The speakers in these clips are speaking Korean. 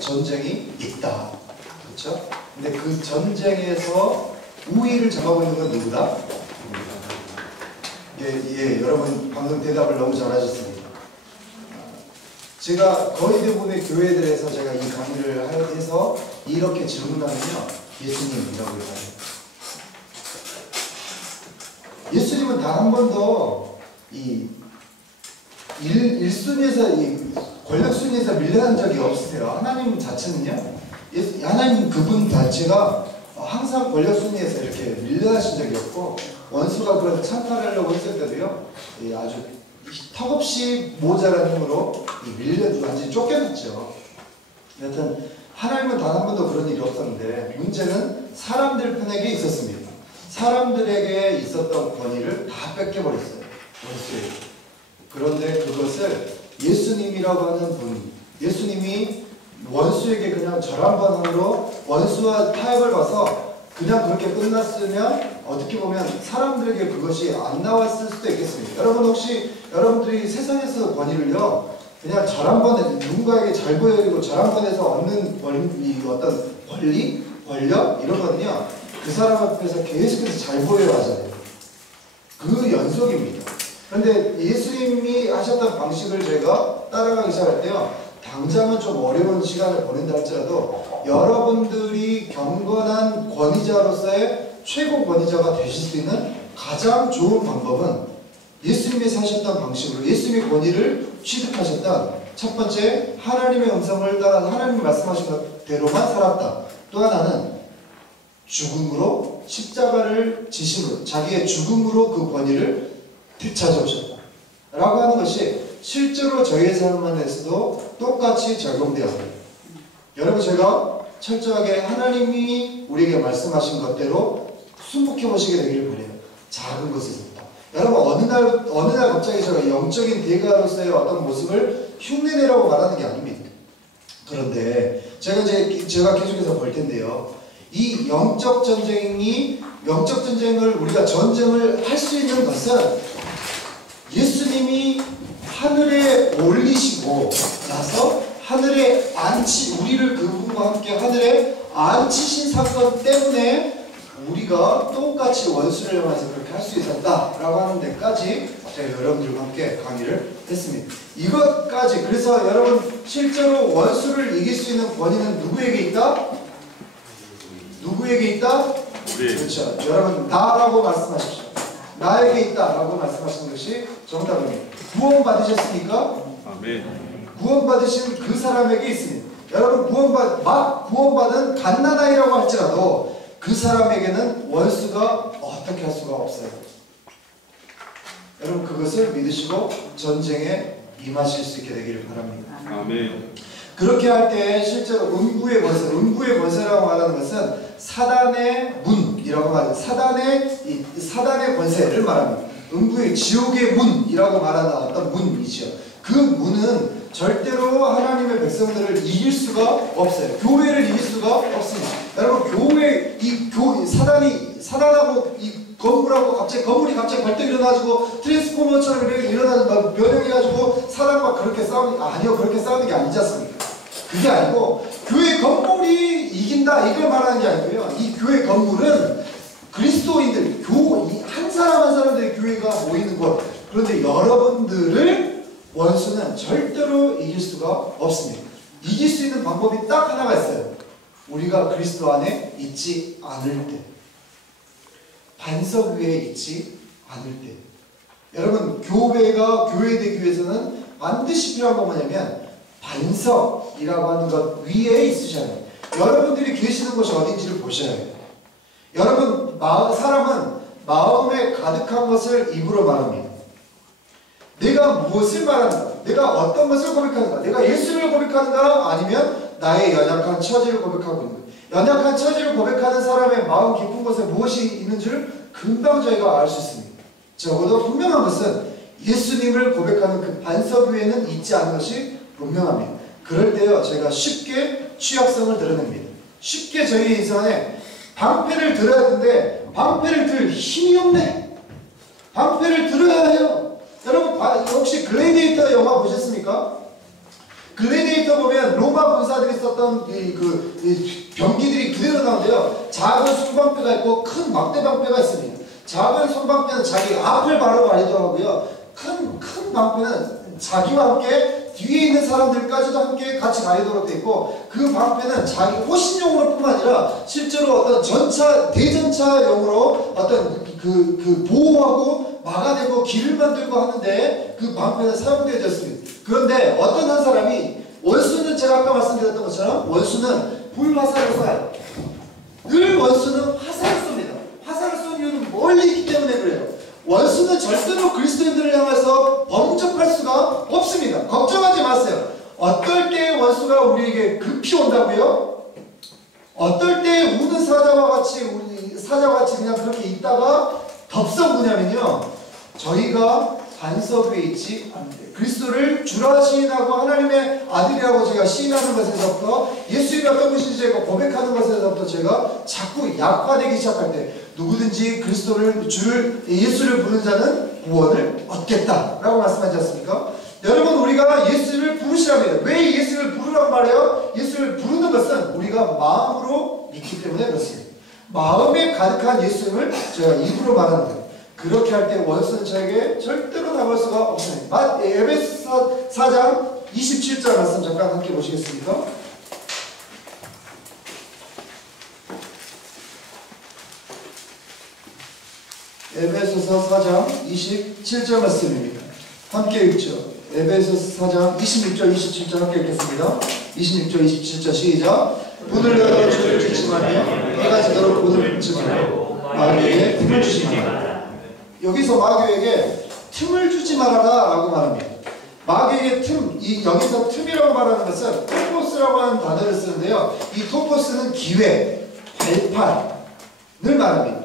전쟁이 있다. 그렇죠? 근데 그 전쟁에서 우위를 잡아고 있는 건 누구다? 예, 여러분 방금 대답을 너무 잘하셨습니다. 제가 거의 대부분의 교회들에서 제가 이 강의를 해서 이렇게 질문하면요, 예수님이라고 해요. 예수님은 단 한 번도 이 1순위에서 이 권력 순위에서 밀려난 적이 없으세요. 하나님 자체는요, 하나님 그분 자체가 항상 권력 순위에서 이렇게 밀려나신 적이 없고, 원수가 그래서 찬탈하려고 했을 때도요, 아주 턱없이 모자란 힘으로 완전히 쫓겨났죠. 여튼 하나님은 단 한 번도 그런 일이 없었는데, 문제는 사람들 편에게 있었습니다. 사람들에게 있었던 권위를 다 뺏겨버렸어요. 원수에게. 그런데 그것을 예수님이라고 하는 분, 예수님이 원수에게 그냥 절 한 번으로 원수와 타협을 봐서 그냥 그렇게 끝났으면 어떻게 보면 사람들에게 그것이 안 나왔을 수도 있겠습니다. 여러분 혹시 여러분들이 세상에서 권위를요, 그냥 절 한 번에 누군가에게 잘 보여드리고 절 한 번에서 얻는 이 어떤 권리, 권력 이런 거는요, 그 사람 앞에서 계속해서 잘 보여야 하잖아요. 그 연속입니다. 그런데 예수님이 하셨던 방식을 제가 따라가기 시작할 때요, 당장은 좀 어려운 시간을 보낸다 할지라도 여러분들이 경건한 권위자로서의 최고 권위자가 되실 수 있는 가장 좋은 방법은 예수님이 사셨던 방식으로 예수님의 권위를 취득하셨던 첫 번째, 하나님의 음성을 따라 하나님이 말씀하신 것대로만 살았다. 또 하나는 죽음으로, 십자가를 지심으로, 자기의 죽음으로 그 권위를 되찾아오셨다 라고 하는 것이 실제로 저희의 삶 안에서도 똑같이 적용되었습니다. 여러분, 제가 철저하게 하나님이 우리에게 말씀하신 것대로 순복해 보시게 되기를 바라요. 작은 것에서부터. 여러분, 어느 날 갑자기 제가 영적인 대가로서의 어떤 모습을 흉내내라고 말하는 게 아닙니다. 그런데 제가 계속해서 볼 텐데요, 이 영적 전쟁을 우리가 전쟁을 할 수 있는 것은 예수님이 하늘에 올리시고 나서 하늘에 우리를 그분과 함께 하늘에 앉히신 사건 때문에 우리가 똑같이 원수를 향해서 그렇게 할 수 있었다라고 하는 데까지 제가 여러분들과 함께 강의를 했습니다. 이것까지, 그래서 여러분 실제로 원수를 이길 수 있는 권위는 누구에게 있다? 누구에게 있다? 그렇죠. 여러분, 나라고 말씀하십시오. 나에게 있다라고 말씀하시는 것이 정답입니다. 구원 받으셨습니까? 아멘. 구원 받으신 그 사람에게 있습니다. 여러분, 구원받은 갓난아이라고 할지라도 그 사람에게는 원수가 어떻게 할 수가 없어요. 여러분, 그것을 믿으시고 전쟁에 임하실 수 있게 되기를 바랍니다. 아멘. 그렇게 할 때 실제로 음부의 권세라고 말하는 것은 사단의 문이라고 말합니다. 사단의 권세를 말합니다. 음부의 지옥의 문이라고 말하는 어떤 문이죠. 그 문은 절대로 하나님의 백성들을 이길 수가 없어요. 교회를 이길 수가 없습니다. 여러분, 사단하고 이 건물하고 건물이 갑자기 벌떡 일어나지고 트랜스포머처럼 일어나서 변형해가지고 사단과 그렇게 아니요, 그렇게 싸우는 게 아니지 않습니까? 그게 아니고 교회 건물이 이긴다 이걸 말하는 게 아니고요. 이 교회 건물은 그리스도인들, 한 사람 한 사람들의 교회가 모이는 것. 그런데 여러분들을 원수는 절대로 이길 수가 없습니다. 이길 수 있는 방법이 딱 하나가 있어요. 우리가 그리스도 안에 있지 않을 때, 반석 위에 있지 않을 때. 여러분, 교회 되기 위해서는 반드시 필요한 건 뭐냐면 반석이라고 하는 것 위에 있으셔야 해요. 여러분들이 계시는 곳이 어딘지를 보셔야 해요. 여러분, 사람은 마음에 가득한 것을 입으로 말합니다. 내가 무엇을 말하는가? 내가 어떤 것을 고백하는가? 내가 예수를 고백하는가? 아니면 나의 연약한 처지를 고백하고 있는가? 연약한 처지를 고백하는 사람의 마음 깊은 곳에 무엇이 있는지를 금방 저희가 알 수 있습니다. 적어도 분명한 것은 예수님을 고백하는 그 반석 위에는 있지 않은 것이 분명합니다. 그럴 때요, 제가 쉽게 취약성을 드러냅니다. 쉽게 저희 인생에 방패를 들어야 하는데 방패를 들 힘이 없네. 방패를 들어야 해요. 여러분, 혹시 글래디에이터 영화 보셨습니까? 글래디에이터 보면 로마 군사들이 썼던 이 병기들이 그대로 나오는데요. 작은 손방패가 있고 큰 막대방패가 있습니다. 작은 손방패는 자기 앞을 바로 가리도 하고요. 큰 방패는 자기와 함께 뒤에 있는 사람들까지도 함께 같이 가리도록 되어 있고, 그 방패는 자기 호신용으로 뿐만 아니라 실제로 어떤 대전차용으로 어떤 보호하고 막아내고 길을 만들고 하는데 그 방패는 사용되어졌습니다. 그런데 어떤 한 사람이, 원수는 제가 아까 말씀드렸던 것처럼 원수는 불화살을 쏴요. 늘 원수는 화살을 쏩니다. 화살을 쏜 이유는 멀리 있기 때문에 그래요. 원수는 절대로 그리스도인들을 향해서 범접할 수가 없습니다. 걱정하지 마세요. 어떨 때 원수가 우리에게 급히 온다고요? 어떨 때 우는 사자와 같이 그냥 그렇게 있다가 덥석 우냐면요, 저희가 반석 위에 있지 않는데, 그리스도를 주라 시인하고 하나님의 아들이라고 제가 시인하는 것에서부터, 예수님이 어떤 분이신지 제가 고백하는 것에서부터 제가 자꾸 약화되기 시작할 때, 누구든지 예수를 부르는 자는 구원을 얻겠다라고 말씀하지 않습니까? 여러분, 우리가 예수를 부르시랍니다. 왜 예수를 부르라고 말해요? 예수를 부르는 것은 우리가 마음으로 믿기 때문에 그렇습니다. 마음에 가득한 예수님을 제가 입으로 말하는 거예요. 그렇게 할 때 원수는 저에게 절대로 나갈 수가 없습니다. 에베소 4장 27절 말씀 잠깐 함께 보시겠습니까? 에베소서 4장 27절 말씀입니다. 함께 읽죠. 에베소서 4장 26절 27절 함께 읽겠습니다. 26절 27절 시작. 문을 열어 주를 짓지 말며 해가 지도록 문을 닫지 말고 마귀에게 틈을 주지 말라. 여기서 마귀에게 틈을 주지 말아라 라고 말합니다. 마귀에게 여기서 틈이라고 말하는 것은 토포스라고 하는 단어를 쓰는데요. 이 토포스는 기회, 발판을 말합니다.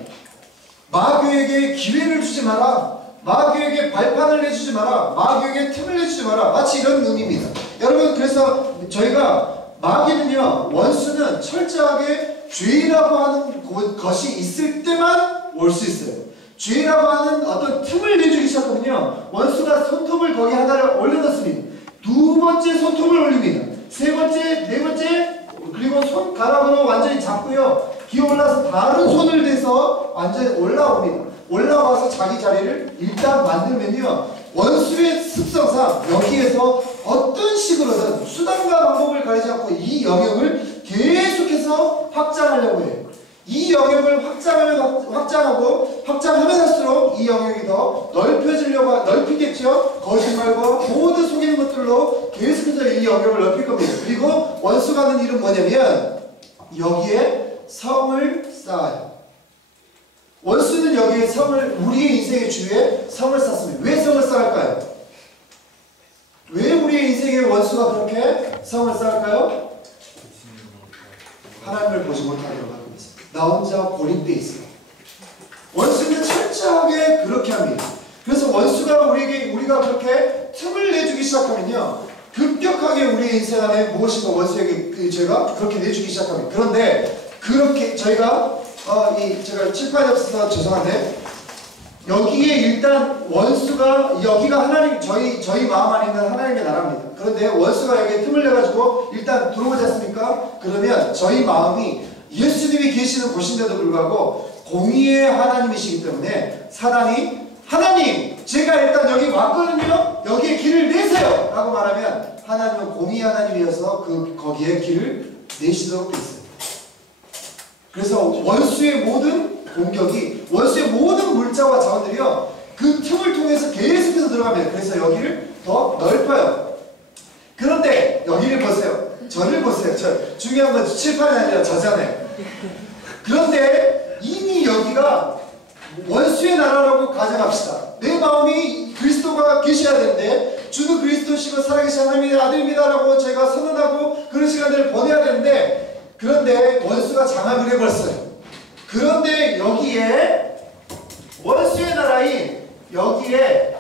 마귀에게 기회를 주지 마라, 마귀에게 발판을 내주지 마라, 마귀에게 틈을 내주지 마라, 마치 이런 의미입니다. 여러분, 그래서 저희가 마귀는요, 원수는 철저하게 죄라고 하는 것이 있을 때만 올 수 있어요. 죄라고 하는 어떤 틈을 내주기 시작하면요, 원수가 손톱을 거기 하나를 올려놓습니다. 두 번째 손톱을 올립니다. 세 번째, 네 번째, 그리고 손가락으로 완전히 잡고요, 기어올라서 다른 손을 대서 완전히 올라옵니다. 올라와서 자기 자리를 일단 만들면요, 원수의 습성상 여기에서 어떤 식으로든 수단과 방법을 가리지 않고 이 영역을 계속해서 확장하려고 해요. 이 영역을 확장하면 할수록 이 영역이 더 넓히겠죠. 거짓말과 모든 속이는 것들로 계속해서 이 영역을 넓힐 겁니다. 그리고 원수가 하는 일은 뭐냐면 여기에 성을 쌓아요. 원수는 여기에 우리의 인생의 주위에 성을 쌓습니다. 왜 성을 쌓을까요? 왜 우리의 인생에 원수가 그렇게 성을 쌓을까요? 하나님을 보지 못하게 하고 있습니다. 나 혼자 고립되어 있어요. 원수는 철저하게 그렇게 합니다. 그래서 원수가 우리가 그렇게 틈을 내주기 시작하면요, 급격하게 우리의 인생 안에 무엇인가 원수에게 죄가 그렇게 내주기 시작합니다. 그런데 그렇게 제가 칠판이 없어서 죄송한데, 여기에 일단 원수가, 여기가 하나님, 저희 마음 안에 있는 하나님의 나라입니다. 그런데 원수가 여기에 틈을 내가지고 일단 들어오지 않습니까? 그러면 저희 마음이 예수님이 계시는 곳인데도 불구하고 공의의 하나님이시기 때문에 사단이, 하나님, 제가 일단 여기 왔거든요, 여기에 길을 내세요 라고 말하면 하나님은 공의의 하나님이어서 거기에 길을 내시도록 되어 있어요. 그래서 원수의 모든 공격이, 원수의 모든 물자와 자원들이요, 그 틈을 통해서 계속해서 들어갑니다. 그래서 여기를 더 넓혀요. 그런데 여기를 보세요. 저를 보세요. 중요한 건 칠판이 아니라 저잖아요. 그런데 이미 여기가 원수의 나라라고 가정합시다. 내 마음이 그리스도가 계셔야 되는데, 주는 그리스도시고 살아계신 하나님의 아들입니다 라고 제가 선언하고 그런 시간들을 보내야 되는데, 그런데 원수가 장악을 해버렸어요. 그런데 여기에 원수의 나라인 여기에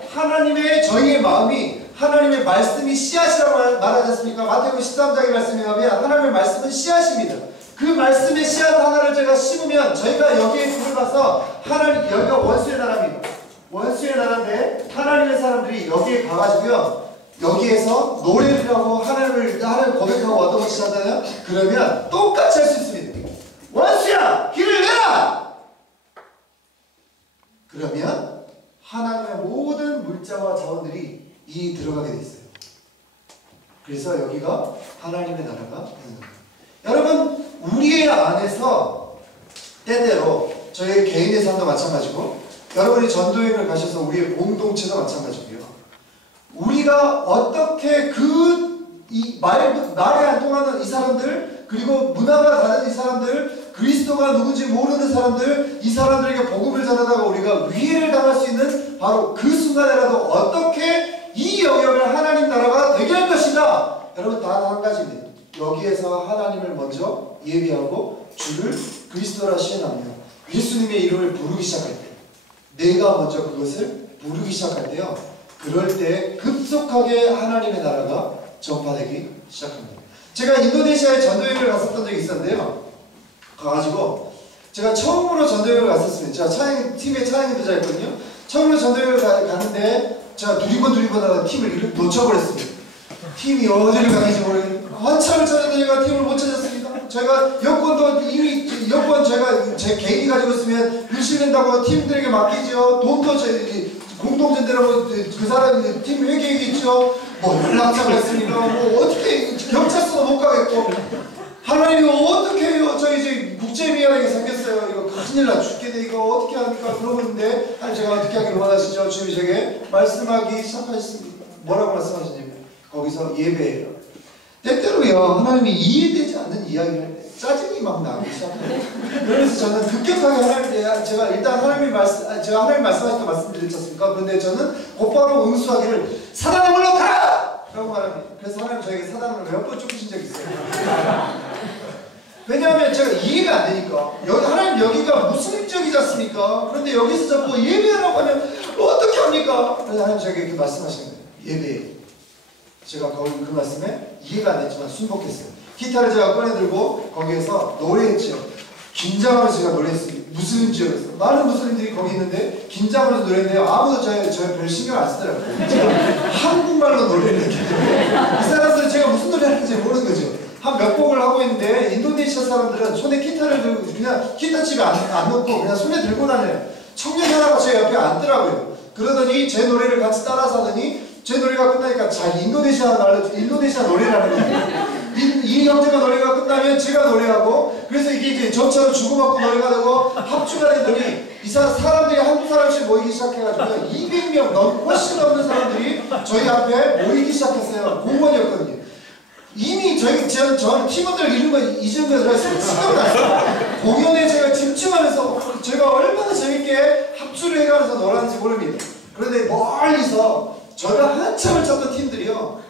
저희의 마음이 하나님의 말씀이 씨앗이라고 말하지 않습니까? 마태복음 13장의 말씀에 보면 하나님의 말씀은 씨앗입니다. 그 말씀의 씨앗 하나를 제가 심으면 저희가 여기에 불을 봐서 여기가 원수의 나라입니다. 원수의 나라인데 하나님의 사람들이 여기에 가가지고요, 여기에서 노래를 하고 하나님을 고백하고 어떤 것을 하잖아요. 그러면 똑같이 할 수 있습니다. 원수야, 길을 내라. 그러면 하나님의 모든 물자와 자원들이 이 들어가게 돼 있어요. 그래서 여기가 하나님의 나라가 되는 겁니다. 여러분, 우리의 안에서 때때로 저희 개인의 삶도 마찬가지고 여러분이 전도여행을 가셔서 우리의 공동체도 마찬가지고요. 우리가 어떻게 말에 안 통하는 이 사람들, 그리고 문화가 다른 이 사람들, 그리스도가 누군지 모르는 사람들, 이 사람들에게 복음을 전하다가 우리가 위해를 당할 수 있는 바로 그 순간에라도 어떻게 이 영역을 하나님 나라가 되게 할 것인가. 여러분, 단 한 가지입니다. 여기에서 하나님을 먼저 예비하고 주를 그리스도라 시인하며 예수님의 이름을 부르기 시작할 때, 내가 먼저 그것을 부르기 시작할 때요, 그럴 때 급속하게 하나님의 나라가 전파되기 시작합니다. 제가 인도네시아에 전도여행을 갔었던 적이 있었는데요. 가가지고 제가 처음으로 전도여행을 갔었습니다. 제가 팀의 차장님 도자였거든요. 처음으로 전도여행을 가는데 제가 두리번 하다 팀을 놓쳐버렸습니다. 팀이 어디를 가는지 모르겠는데 한참을 찾았더니 팀을 못 찾았습니다. 제가 여권 제가 제 개인이 가지고 있으면 일실된다고 팀들에게 맡기죠. 돈도 공동체대로 그 사람 팀 회계이겠죠. 뭐 연락처가 있으니까 뭐 어떻게 경찰서도 못 가겠고, 하나님 이거 어떻게 해요? 저 이제 국제미화하게 생겼어요. 이거 큰일 나 죽겠네. 이거 어떻게 합니까? 그러고 있는데 하나님 제가 어떻게 하기를 원하시죠? 주님이 제게 말씀하기 시작하셨습니다. 뭐라고 말씀하시냐면 거기서 예배예요. 때때로요 하나님이 이해되지 않는 이야기를 할 때 짜증이 막 나기 시작해요. 그래서 저는 급격하게 제가 일단 하나님 말씀하실 때 말씀드렸지 않습니까? 그런데 저는 곧바로 응수하기를 사단을 물러가라! 라고 말합니다. 그래서 하나님 저에게 사단을 몇 번 쫓기신 적이 있어요. 왜냐하면 제가 이해가 안 되니까. 하나님 여기가 무슬림 지역이지 않습니까? 그런데 여기서 자꾸 예배하라고 하면 어떻게 합니까? 그래서 하나님 저에게 이렇게 말씀하시는 거예요. 예배예요. 제가 그 말씀에 이해가 안 됐지만 순복했어요. 기타를 제가 꺼내들고 거기에서 노래했죠. 긴장하면서 제가 노래했습니다. 무슬림 지역에서 많은 무슬림들이 거기 있는데 긴장하면서 노래했는데요, 아무도 별 신경 안 쓰더라고요. 제가 한국말로 노래를 했는데 이 사람들은 제가 무슨 노래 하는지 모르는 거죠. 한 몇 곡을 하고 있는데 인도네시아 사람들은 손에 기타를 들고 그냥 기타집에 안 놓고 그냥 손에 들고 다녀요. 청년 하나가 제 옆에 앉더라고요. 그러더니 제 노래를 같이 따라서 하더니 제 노래가 끝나니까 인도네시아 노래를 하는 거예요. 이 형제가 노래가 끝나면 제가 노래하고, 그래서 이게 이제 저처럼 주고받고 노래가 되고 합주가 되더니 이 사람들이 한두 사람씩 모이기 시작해가지고 200명 훨씬 넘는 사람들이 저희 앞에 모이기 시작했어요. 공원이었거든요. 이미 저는 팀원들 이름을 잊은 거 들어있어요. 생각이 났어요. 공연에 제가 집중하면서 제가 얼마나 재밌게 합주를 해가면서 놀았는지 모릅니다. 그런데 멀리서 저희가 한참을 찾던 팀들이요,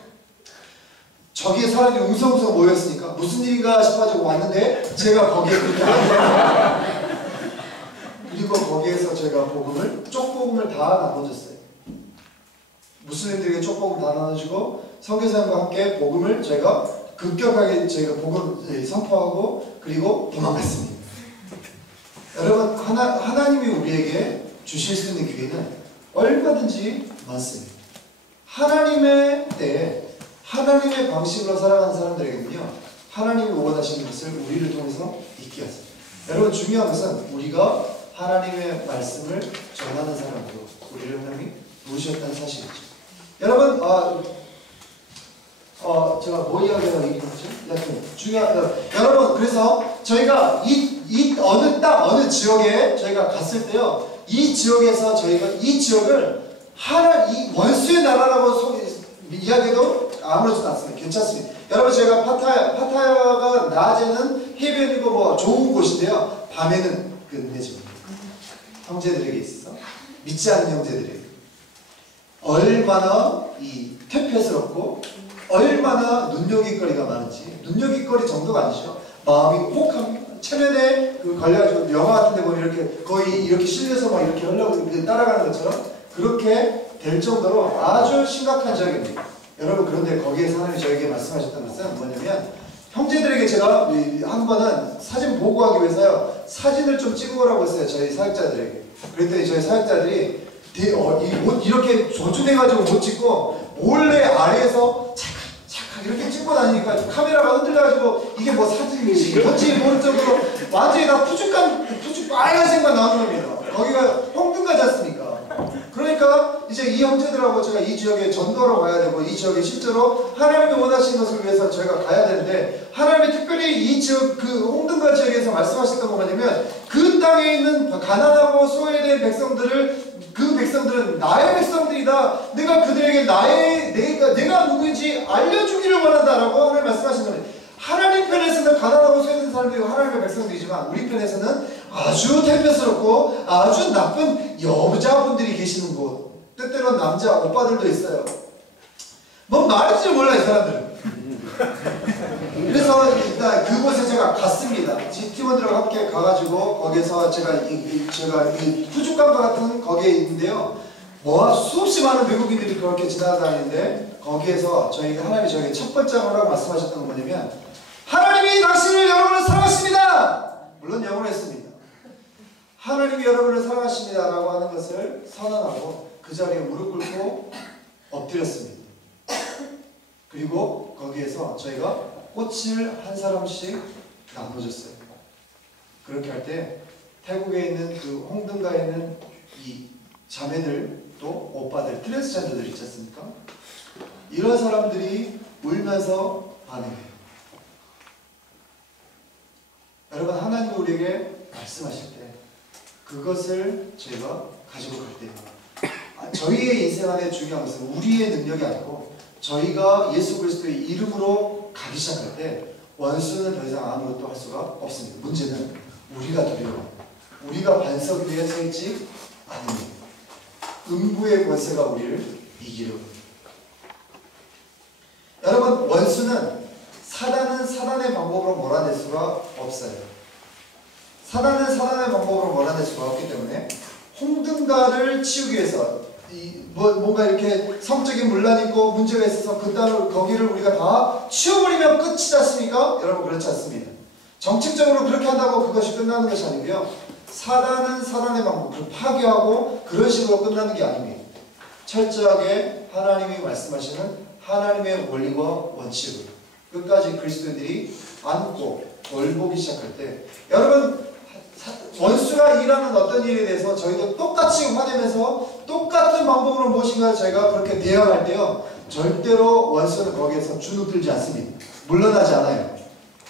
저기에 사람들이 웅성웅성 모였으니까 무슨 일인가 싶어가지고 왔는데 제가 거기에 그렇게 안 그리고 거기에서 제가 쪽복음을 다 나눠줬어요. 무슬림들에게 쪽복음 다 나눠주고 선교사님과 함께 복음을 제가 급격하게 저희가 복음을 선포하고 그리고 도망갔습니다. 여러분, 하나님이 우리에게 주실 수 있는 기회는 얼마든지 많습니다. 하나님의 때에 하나님의 방식으로 살아가는 사람들에게는요, 하나님이 원하시는 것을 우리를 통해서 있게 하세요. 여러분, 중요한 것은 우리가 하나님의 말씀을 전하는 사람으로 우리를 하나님이 부르셨다는 사실이죠. 여러분, 제가 뭐 이야기하려고 얘기했죠? 여러분, 그래서 저희가 어느 지역에 저희가 갔을 때요, 이 지역에서 저희가 이 지역을 이 원수의 나라라고 이야기해도 아무렇지도 않습니다. 괜찮습니다. 여러분, 제가 파타야가 낮에는 해변이고 뭐 좋은 곳인데요, 밤에는 끝내줍니다. 형제들에게 있어서 믿지 않는 형제들에게 얼마나 퇴폐스럽고 얼마나 눈여깃거리가 많은지, 눈여깃거리 정도가 아니죠. 마음이 혹합니다. 체면에 걸려가지고 영화 같은 데 보면 이렇게 거의 이렇게 실려서 막 이렇게 하려고 따라가는 것처럼 그렇게 될 정도로 아주 심각한 지역입니다. 여러분, 그런데 거기에서 하나님이 저에게 말씀하셨던 것은 뭐냐면, 형제들에게 제가 한 번은 사진 보고하기 위해서요, 사진을 좀 찍어오라고 했어요. 저희 사역자들에게. 그랬더니 저희 사역자들이 이렇게 조준해가지고 못 찍고 몰래 아래에서 착착 이렇게 찍고 다니니까 카메라가 흔들려가지고 이게 뭐 사진인지 뭔지 모를 정도로 완전히 다 푸죽 빨간색만 나오는 겁니다. 거기가 홍등가지 않습니까? 그러니까 이제 이 형제들하고 제가 이 지역에 전도로 가야 되고 이 지역에 실제로 하나님이 원하시는 것을 위해서 저희가 가야 되는데 하나님이 특별히 이 지역 그 홍등가 지역에서 말씀하셨던 건 뭐냐면 그 땅에 있는 가난하고 소외된 백성들을 그 백성들은 나의 백성들이다. 내가 그들에게 내가 누구인지 알려주기를 원한다라고 하나님 말씀하신 거예요. 하나님 편에서는 가난하고 소외된 사람들이 하나님의 백성들이지만 우리 편에서는 아주 태평스럽고 아주 나쁜 여자분들이 계시는 곳, 때때로 남자 오빠들도 있어요. 뭔 말인지 몰라 이 사람들은. 그래서 일단 그곳에 제가 갔습니다. 팀원들과 함께 가가지고 거기서 제가 이 푸주강과 같은 거기에 있는데요. 뭐 수없이 많은 외국인들이 그렇게 지나다니는데 거기에서 하나님이 저에게 첫 번째 하라고 말씀하셨던 건 뭐냐면 하나님이 당신을 여러분을 사랑하십니다. 물론 영어로 했습니다. 하나님이 여러분을 사랑하십니다 라고 하는 것을 선언하고 그 자리에 무릎 꿇고 엎드렸습니다. 그리고 거기에서 저희가 꽃을 한 사람씩 나눠줬어요. 그렇게 할 때 태국에 있는 그 홍등가에 있는 이 자매들 또 오빠들 트랜스젠더들 있지 않습니까? 이런 사람들이 울면서 반응해요. 여러분 하나님이 우리에게 말씀하실 때 그것을 저희가 가지고 갈 때입니다. 저희의 인생 안에 중요한 것은 우리의 능력이 아니고 저희가 예수 그리스도의 이름으로 가기 시작할 때 원수는 더 이상 아무것도 할 수가 없습니다. 문제는 우리가 두려워. 우리가 반석 위에 서 있지 않습니다. 음부의 권세가 우리를 이기려고 합니다. 여러분 원수는 사단은 사단의 방법으로 몰아낼 수가 없어요. 사단은 사단의 방법으로 몰아낼 수가 없기 때문에 홍등가를 치우기 위해서 뭔가 이렇게 성적인 문란이 있고 문제가 있어서 거기를 우리가 다 치워버리면 끝이지 않습니까? 여러분 그렇지 않습니다. 정책적으로 그렇게 한다고 그것이 끝나는 것이 아니고요. 사단은 사단의 방법을 파괴하고 그런 식으로 끝나는 게 아닙니다. 철저하게 하나님이 말씀하시는 하나님의 원리와 원칙을 끝까지 그리스도인들이 안고 돌보기 시작할 때 여러분 원수가 일하는 어떤 일에 대해서 저희도 똑같이 화내면서 똑같은 방법으로 무엇인가 저희가 그렇게 대응할 때요 절대로 원수는 거기에서 주눅들지 않습니다. 물러나지 않아요.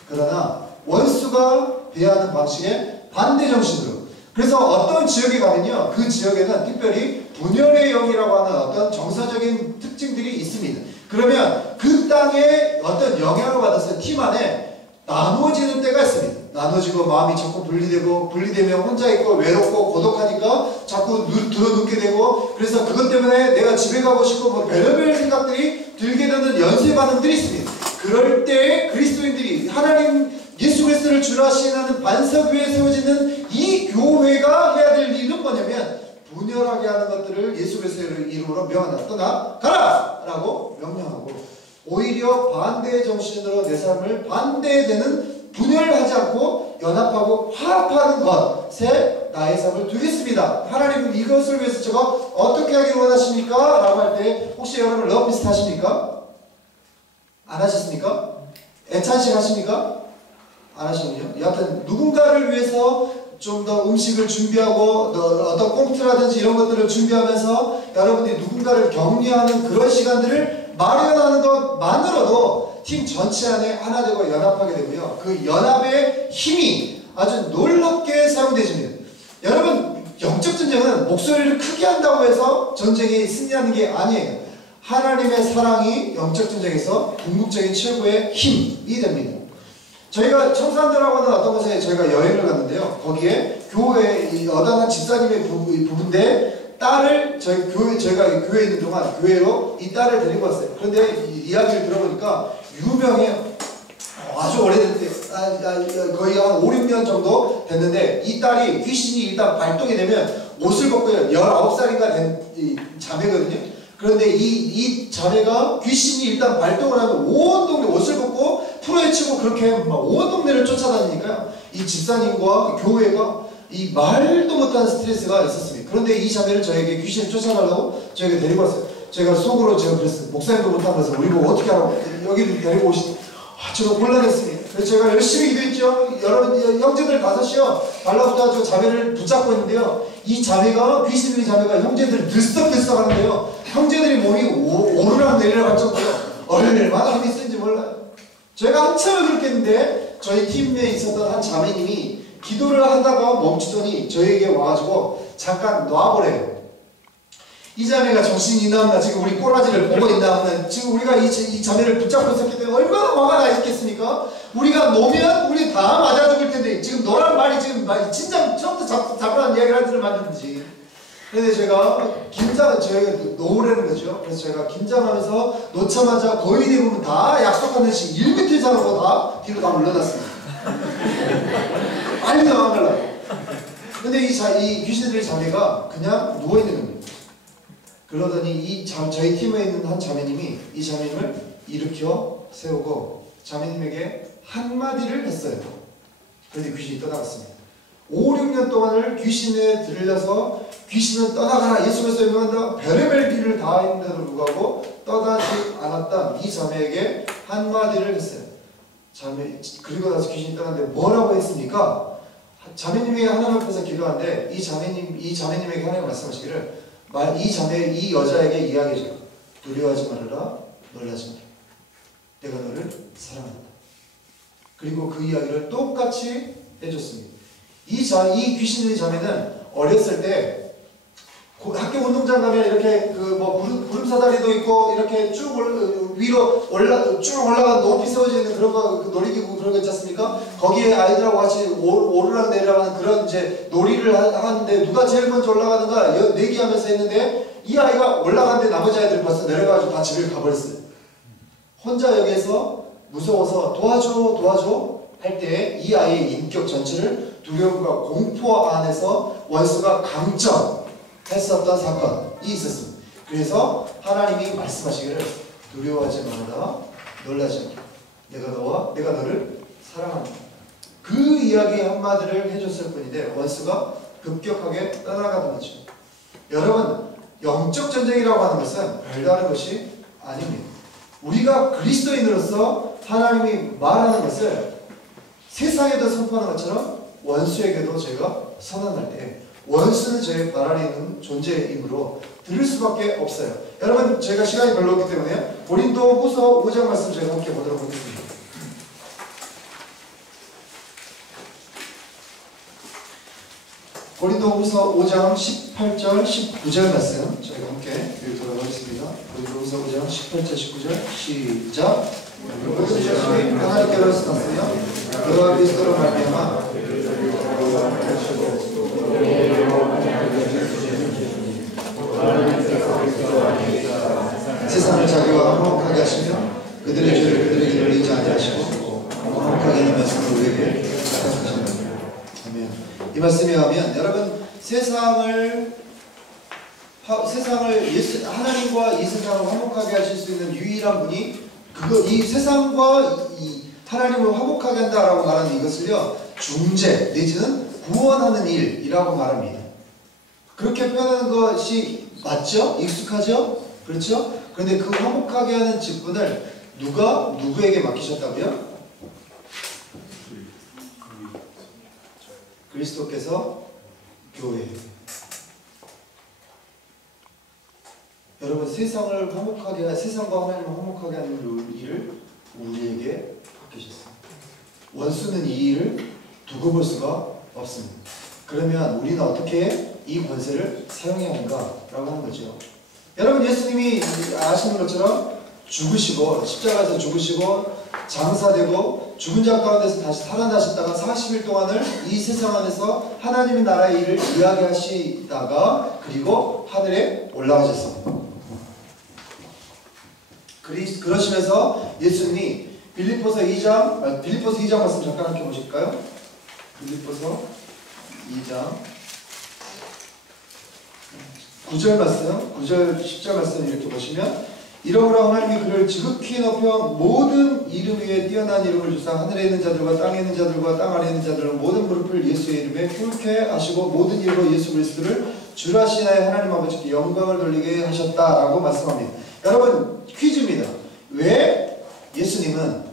그러나 원수가 대하는 방식에 반대 정신으로 그래서 어떤 지역에 가면요 그 지역에는 특별히 분열의 영이라고 하는 어떤 정서적인 특징들이 있습니다. 그러면 그 땅에 어떤 영향을 받아서 팀 안에 나누어지는 때가 있습니다. 나눠지고 마음이 자꾸 분리되면 혼자 있고 외롭고 고독하니까 자꾸 들어눕게 되고 그래서 그것 때문에 내가 집에 가고 싶고 뭐 별의별 생각들이 들게 되는 연쇄 반응들이 있습니다. 그럴 때 그리스도인들이 하나님 예수 그리스도를 주라 시인하는 반석 위에 세워지는 이 교회가 해야 될 일은 뭐냐면 분열하게 하는 것들을 예수 그리스도의 이름으로 명한다. 떠나 가라! 라고 명령하고 오히려 반대의 정신으로 내 삶을 반대되는 분열하지 않고 연합하고 화합하는 것에 나의 삶을 두겠습니다. 하나님은 이것을 위해서 제가 어떻게 하기를 원하십니까? 라고 할 때 혹시 여러분 러브리스트 하십니까? 안 하셨습니까? 애찬식 하십니까? 안 하시군요. 여하튼 누군가를 위해서 좀 더 음식을 준비하고 어떤 꽁트라든지 이런 것들을 준비하면서 여러분들이 누군가를 격려하는 그런 시간들을 마련하는 것만으로도 팀 전체 안에 하나 되고 연합하게 되고요. 그 연합의 힘이 아주 놀랍게 사용되집니다. 여러분 영적 전쟁은 목소리를 크게 한다고 해서 전쟁에 승리하는 게 아니에요. 하나님의 사랑이 영적 전쟁에서 궁극적인 최고의 힘이 됩니다. 저희가 청산도라고 하는 어떤 곳에 저희가 여행을 갔는데요. 거기에 교회 어떤 한 집사님의 부부인데 딸을 저희가 교회에 있는 동안 교회로 이 딸을 데리고 왔어요. 그런데 이야기를 들어보니까 유명해요. 아주 오래됐는데 거의 한 5, 6년 정도 됐는데 이 딸이 귀신이 일단 발동이 되면 옷을 벗고 19살인가 된 자매거든요. 그런데 이 자매가 귀신이 일단 발동을 하면 온 동네 옷을 벗고 풀어헤치고 그렇게 막 온 동네를 쫓아다니니까요. 이 집사님과 교회가 이 말도 못하는 스트레스가 있었습니다. 그런데 이 자매를 저에게 귀신을 쫓아가려고 저에게 데리고 왔어요. 제가 속으로 제가 그랬어요. 목사님도 못하면서 우리 뭐 어떻게 하라고 여기를 데리고 오시. 제가 곤란했습니다. 그래서 제가 열심히 기도했죠. 여러분 형제들 5이요. 달라붙어 저 자매를 붙잡고 있는데요. 이 자매가 귀신 들린 자매가 형제들을 들썩들썩 하는데요. 형제들이 몸이 오르락 내리락 할 정도로 얼마나 힘이 센지 몰라요. 제가 한참을 그렇게 했는데 저희 팀에 있었던 한 자매님이 기도를 하다가 멈추더니 저에게 와가지고 잠깐 놔보래요. 이 자매가 정신이 있나 지금 우리 꼬라지를 보고 있나 하면 지금 우리가 이 자매를 붙잡고 있었기 때문에 얼마나 화가 나 있겠습니까? 우리가 놓으면 우리 다 맞아 죽을 텐데 지금 너란 말이 지금 진짜 처음부터 잡으라는 이야기를 할 줄을 만드는지. 그런데 제가 저희가 놓으라는 거죠. 그래서 제가 긴장하면서 놓자마자 거의 대부분 다 약속한 듯이 1m 이상으로 다 뒤로 다 물러났습니다. 빨리 나가려고. 근데 이 귀신들의 자매가 그냥 누워있는 겁니다. 그러더니 저희 팀에 있는 한 자매님이 이 자매님을 일으켜 세우고 자매님에게 한마디를 했어요. 그런데 귀신이 떠나갔습니다. 5, 6년 동안을 귀신에 들려서 귀신은 떠나가라 예수 그리스도에 명한다 별의별 길을 다 했는데도 불구하고 떠나지 않았던 이 자매에게 한마디를 했어요. 그리고 나서 귀신이 떠났는데 뭐라고 했습니까? 자매님이 하나님 앞에서 기도하는데 이 자매님에게 하나님 말씀하시기를 이 여자에게 이야기해줘요. 두려워하지 말아라, 놀라지 마라. 내가 너를 사랑한다. 그리고 그 이야기를 똑같이 해줬습니다. 이 귀신의 자매는 어렸을 때 학교 운동장 가면 이렇게 구름사다리도 있고 이렇게 쭉 위로 쭉 올라가 높이 세워져 있는 그런 거 놀이기구 그런 거 있지 않습니까? 거기에 아이들하고 같이 오르락 내리락 하는 그런 이제 놀이를 하는데 누가 제일 먼저 올라가는가 내기하면서 했는데 이 아이가 올라갔는데 나머지 아이들이 벌써 내려가지고 다 집에 가버렸어요. 혼자 여기에서 무서워서 도와줘 할 때 이 아이의 인격 전체를 두려움과 공포 안에서 원수가 강점했었던 사건이 있었습니다. 그래서 하나님이 말씀하시기를 두려워하지 말아라, 놀라지 마라. 내가 너를 사랑한다. 그 이야기 한마디를 해줬을 뿐인데 원수가 급격하게 떠나가던 거죠. 여러분 영적 전쟁이라고 하는 것은 별다른 것이 아닙니다. 우리가 그리스도인으로서 하나님이 말하는 것을 세상에도 선포하는 것처럼 원수에게도 저희가 선언할 때 원수는 저희 발 아래 있는 존재이므로 들을 수밖에 없어요. 여러분 저희가 시간이 별로 없기 때문에 고린도후서 5장 말씀 저희가 함께 보도록 하겠습니다. 고린도후서 5장 18절 19절 말씀 저희가 함께 읽도록 하겠습니다. 고린도후서 5장 18절 19절 시작. 하나님께로서 났으며 그와 그리스도로 말미암아 세상을 자기와 화목하게 하시며 그들의 죄를 그들에게 돌리지 아니하시고 화목하게 하는 말씀을 우리에게 부탁하십니다. 아멘. 이 말씀에 하면 여러분 세상을 하나님과 이 세상을 화목하게 하실 수 있는 유일한 분이 이 세상과 이 하나님을 화목하게 한다라고 말하는 이것을요 중재 내지는 구원하는 일이라고 말합니다. 그렇게 표현하는 것이 맞죠? 익숙하죠? 그렇죠? 그런데 그 화목하게 하는 직분을 누구에게 맡기셨다고요? 그리스도께서 교회에. 여러분 세상과 하나님을 화목하게 하는 일을 우리에게 맡기셨어요. 원수는 이 일을 두고 볼 수가 없습니다. 그러면 우리는 어떻게 이 권세를 사용해야 하는가라고 하는 거죠. 여러분 예수님이 아시는 것처럼 죽으시고 십자가에서 죽으시고 장사되고 죽은 자 가운데서 다시 살아나셨다가 40일 동안을 이 세상 안에서 하나님의 나라의 일을 이야기하시다가 그리고 하늘에 올라가셨습니다. 그러시면서 예수님이 빌립보서 2장 말씀 잠깐 함께 보실까요? 빌립보서 2장 9절 말씀, 9절 10절 말씀 이렇게 보시면 이러므로 하나님이 그를 지극히 높여 모든 이름 위에 뛰어난 이름을 주사 하늘에 있는 자들과 땅에 있는 자들과 땅 아래에 있는 자들은 모든 무릎을 예수의 이름에 꿇게 하시고 모든 이름으로 예수 그리스도를 주라 시나의 하나님 아버지께 영광을 돌리게 하셨다라고 말씀합니다. 여러분 퀴즈입니다. 왜 예수님은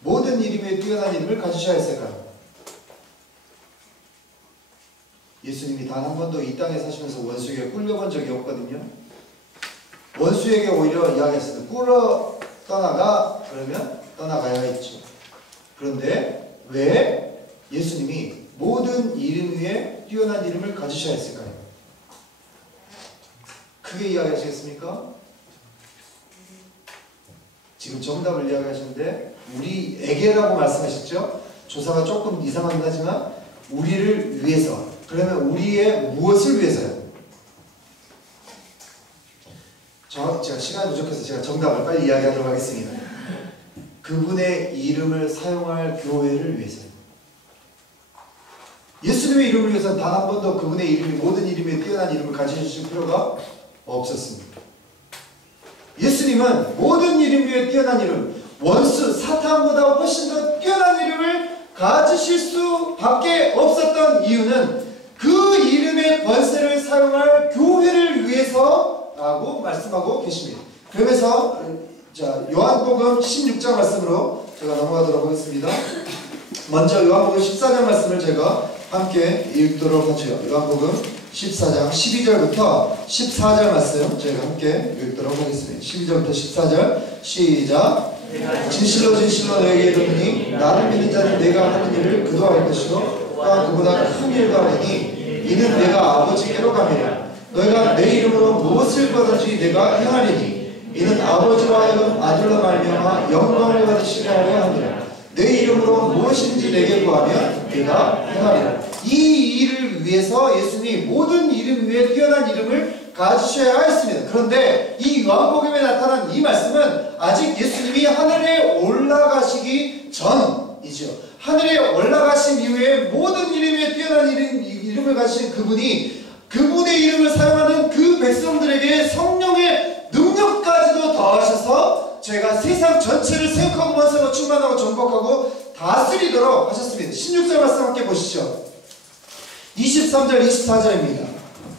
모든 이름 위에 뛰어난 이름을 가지셔야 했을까요? 예수님이 단 한 번도 이 땅에 사시면서 원수에게 꿀려본 적이 없거든요. 원수에게 오히려 이야기했어요. 꿀러 떠나가 그러면 떠나가야 했죠. 그런데 왜 예수님이 모든 이름 위에 뛰어난 이름을 가지셔야 했을까요? 크게 이야기하시겠습니까? 지금 정답을 이야기하시는데 우리에게라고 말씀하셨죠? 조사가 조금 이상하긴 하지만 우리를 위해서. 그러면 우리의 무엇을 위해서요? 제가 시간이 부족해서 제가 정답을 빨리 이야기하도록 하겠습니다. 그분의 이름을 사용할 교회를 위해서요. 예수님의 이름을 위해서는 단 한 번도 그분의 이름이 모든 이름에 뛰어난 이름을 가지실 필요가 없었습니다. 예수님은 모든 이름 위에 뛰어난 이름, 원수 사탄보다 훨씬 더 뛰어난 이름을 가지실 수밖에 없었던 이유는 그 이름의 권세를 사용할 교회를 위해서라고 말씀하고 계십니다. 그러면서 자, 요한복음 16장 말씀으로 제가 넘어가도록 하겠습니다. 먼저 요한복음 14장 말씀을 제가 함께 읽도록 하죠. 요한복음 14장 12절부터 14절 말씀 제가 함께 읽도록 하겠습니다. 12절부터 14절 시작. 진실로 진실로 너에게 이르노니 나를 믿는 자는 내가 하는 일을 그도 할 것이요 또한 그보다 큰 일도 하리니 이는 내가 아버지께로 가미라. 너희가 내 이름으로 무엇을 받든지 내가 행하리니 이는 아버지로 하여금 아들로 말미암아 영광을 받으시게 하려 함이라. 내 이름으로 무엇인지 내게 구하면 내가 행하리라. 이 일을 위해서 예수님이 모든 이름 위에 뛰어난 이름을 가지셔야 했습니다. 그런데 이 요한복음에 나타난 이 말씀은 아직 예수님이 하늘에 올라가시기 전이죠. 하늘에 올라가신 이후에 모든 이름 위에 뛰어난 이름을 가지신 그분이 그분의 이름을 사용하는 그 백성들에게 성령의 능력까지도 더하셔서 제가 세상 전체를 세력하고 번성하고 충만하고 정복하고 다스리도록 하셨습니다. 16절 말씀 함께 보시죠. 23절 24절입니다.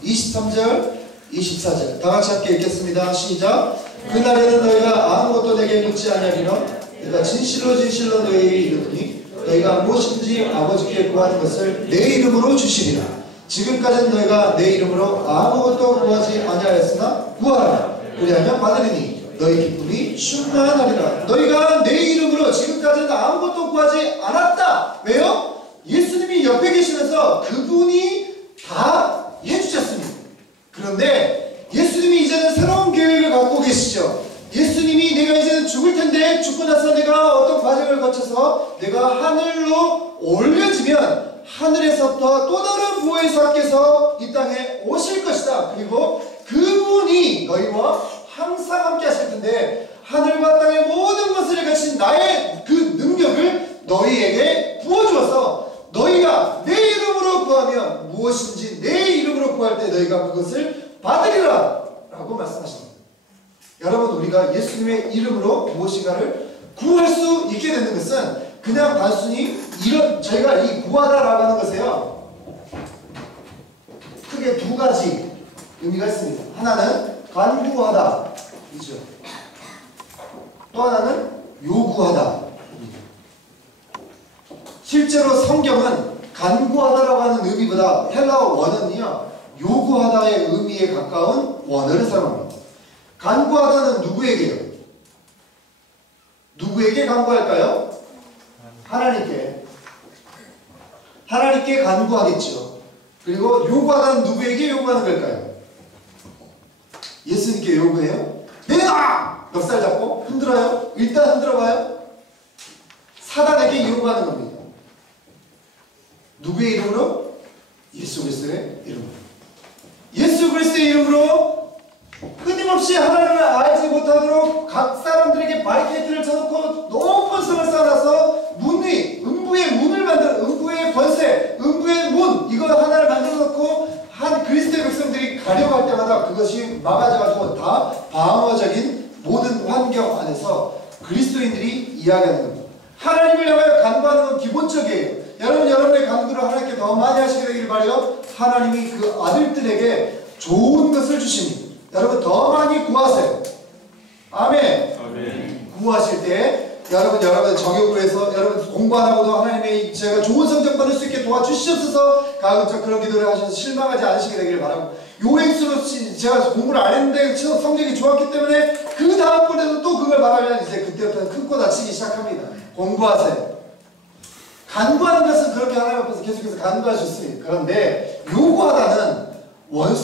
23절 24절 다같이 함께 읽겠습니다. 시작. 그날에는 너희가 아무것도 내게 묻지 아니하리라. 내가 진실로 진실로 너희에게 이르노니 너희가 무엇인지 아버지께 구하는 것을 내 이름으로 주시리라. 지금까지는 너희가 내 이름으로 아무것도 구하지 아니하였으나 구하라. 그리하면 받으리니 너희 기쁨이 충만하리라. 너희가 내 이름으로 지금까지는 아무것도 구하지 않았다. 왜요? 예수님이 옆에 계시면서 그분이 다 해주셨습니다. 그런데 예수님이 이제는 새로운 계획을 갖고 계시죠. 예수님이 내가 이제는 죽을 텐데 죽고 나서 내가 어떤 과정을 거쳐서 내가 하늘로 올려지면 하늘에서부터 또 다른 보혜사께서 이 땅에 오실 것이다. 그리고 그분이 너희와 항상 함께 하실 텐데 하늘과 땅의 모든 것을 가진 나의 그 능력을 너희에게 부어주어서 너희가 내 이름으로 구하면 무엇인지 내 이름으로 구할 때 너희가 그것을 받으리라 라고 말씀하십니다. 여러분 우리가 예수님의 이름으로 무엇인가를 구할 수 있게 되는 것은 그냥 단순히 이런 저희가 이 구하다라고 하는 것에요 크게 두 가지 의미가 있습니다. 하나는 간구하다 이죠. 또 하나는 요구하다. 실제로 성경은 간구하다라고 하는 의미보다 헬라어 원어는요 요구하다의 의미에 가까운 원어를 사용합니다. 간구하다는 누구에게요? 누구에게 간구할까요? 하나님께. 하나님께 간구하겠죠. 그리고 요구하다는 누구에게 요구하는 걸까요? 예수님께 요구해요? 내놔! 멱살 잡고 흔들어요? 일단 흔들어봐요? 사단에게 요구하는 겁니다. 누구의 이름으로? 예수 그리스도의 이름으로. 예수 그리스도의 이름으로 끊임없이 하나님을 알지 못하도록 각 사람들에게 바리케이트를 쳐놓고 높은 성을 쌓아놔서 문 위, 음부의 문을 만들어, 음부의 권세, 음부의 문 이거 하나를 만들어 놓고 한 그리스도의 백성들이 가려고 할 때마다 그것이 막아져가지고 다 방어적인 모든 환경 안에서 그리스도인들이 이야기하는 겁니다. 하나님을 향하여 간구하는 건 기본적이에요. 여러분의 간구를 하나님께 더 많이 하시게 되길 바라요. 하나님이 그 아들들에게 좋은 것을 주시니 여러분 더 많이 구하세요. 아멘. 아멘. 구하실 때 여러분 정욕을 해서 여러분 공부 안 하고도 하나님의 제가 좋은 성적 받을 수 있게 도와주시옵소서 가급적 그런 기도를 하셔서 실망하지 않으시게 되기를 바라고 요행수로 제가 공부를 안 했는데 성적이 좋았기 때문에 그 다음번에도 또 그걸 말하면 이제 그때부터 큰 코 다치기 시작합니다. 공부하세요. 간구하는 것은 그렇게 하나님 앞에서 계속해서 간구할 수 있습니다. 그런데 요구하다는 원수